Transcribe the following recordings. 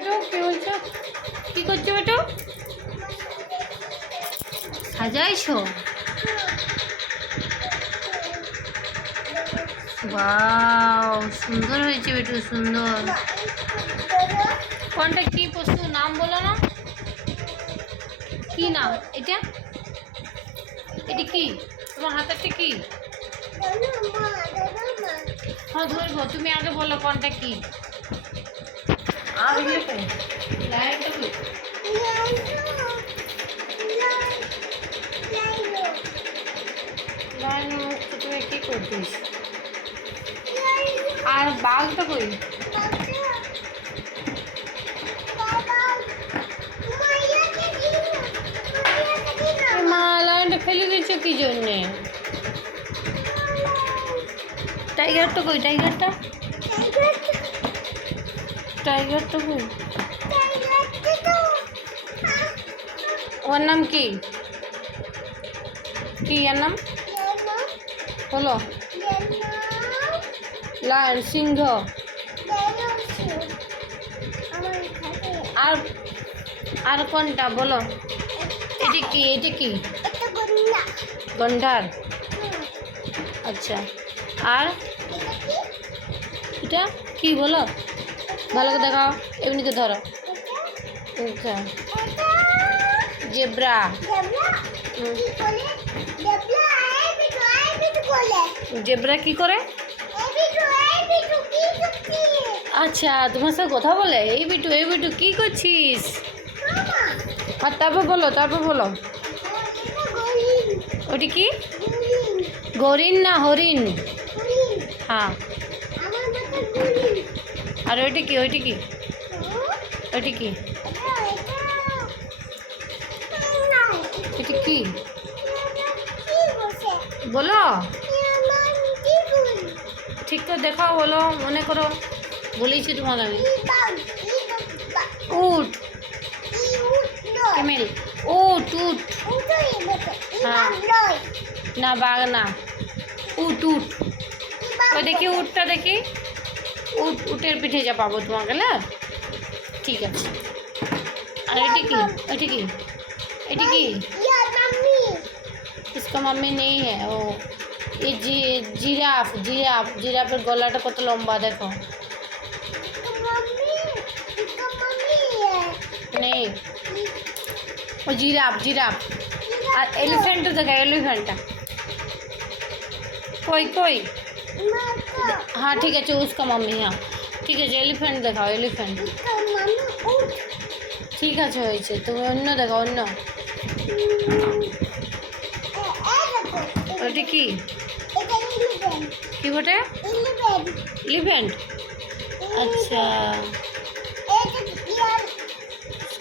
বেটো? কি বলছো? কি করছো বেটো? সাজাইছো? ওয়াও, সুন্দর হয়েছে বেটু, সুন্দর। কোনটা কি পশু, নাম বলো না। কি নাম এটা? এটি কি? তোমার হাতেরটা কি? হ্যাঁ ধরবো, তুমি আগে বলো কোনটা কি। লাইনটা কি? লাইন তুমি কি করছিস? আর বাঘটা কই? মা লাইনটা ফেলে দিচ্ছ কি জন্যে? টাইগারটা কই? টাইগারটা টাইগারটা কই? ওর নাম কি? কি এর নাম বলো? লায়ন, সিংহ। আর আর কোনটা বলো? এটা কি? এটা কি? গন্ডার। আচ্ছা, আর এটা কি বলো? ভালো করে দেখাও, এমনিতে ধরো। আচ্ছা, জেব্রা। জেব্রা কি করে? আচ্ছা, তোমার সাথে কথা বলে? এই বিটু, এই বিটু কি করছিস? আর তারপর বলো, তারপর বলো। ওটি কি? গরিন না হরিণ? হ্যাঁ। আর ওইটা কি? ওইটা কি? ওইটা কি? এটা কি বলো? ঠিক করে দেখাও, বলো, মনে করো। বলেছি তোমাকে আমি। উট, ক্যামেল। উট, উট। হ্যাঁ, না বাঘ না, উট, উট। ওই দেখি উটটা, দেখি উট। উটের পিঠে যা পাবো তোমাকে না। ঠিক আছে। আর এটি কি? এটি কি? এটি কি? इसका मम्मी नहीं है वो। ये जिराफ, जिराफ। जिराफের গলাটা কত লম্বা দেখো। नहीं, वो जिराफ, जिराफ। और एलिफेंट देखा? एलिफेंट कोई कोई। हाँ ठीक है, उसका मम्मी। हाँ ঠিক আছে, এলিফ্যান্ট দেখাও, এলিফ্যান্ট। ঠিক আছে, হয়েছে। তুমি অন্য দেখাও, অন্য। ওটা কি? কি বটে? এলিফ্যান্ট। আচ্ছা,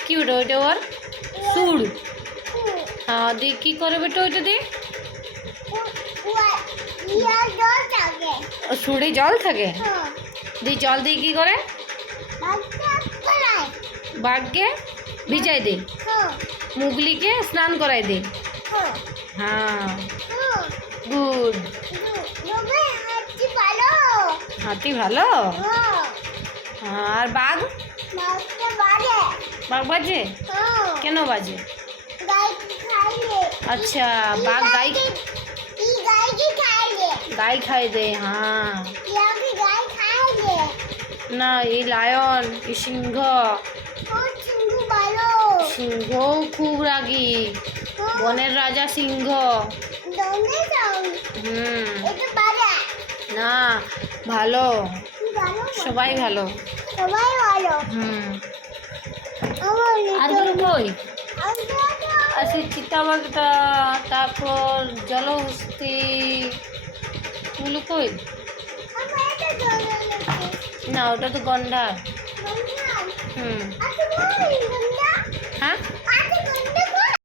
কি ওটা? ওইটা ওর সুর। হ্যাঁ, দিয়ে কী করে বেটা ওইটা দিয়ে? সুরে জল থাকে? দিয়ে জল দিয়ে কী করে? বাঘকে ভিজাই দে, মুগলিকে স্নান করাই দে। হ্যাঁ, গুড। হাতি ভালো। হ্যাঁ, আর বাঘ? বাঘ বাজে? কেন বাজে? আচ্ছা, বাঘ গাই গাই খাই দে। হ্যাঁ, না, এই লায়ন, এই সিংহ। সিংহ খুব রাগী, বনের রাজা সিংহ। না, ভালো, সবাই ভালো। আরগুলো কই? আচ্ছা, চিতাবাঘটা, তারপর জলহস্তি, ওগুলো কই? না, ওটা তো গন্ডার। হ্যাঁ,